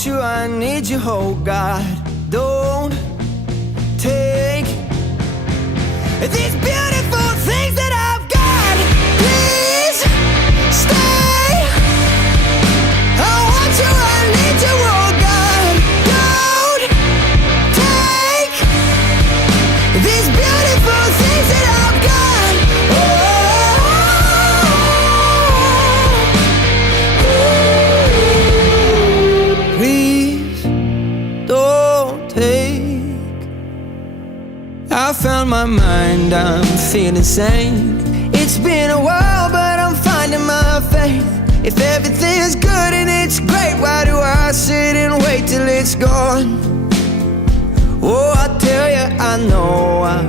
want you, I need you, oh God. Don't take these beautiful things that I've got. Please stay. I want you, I need you, oh God. Don't take these beautiful things that I've got. Oh, please don't take. I found my mind, I'm feeling sane. It's been a while, but I'm finding my faith. If everything's good and it's great, why do I sit and wait till it's gone? Oh, I tell you, I know I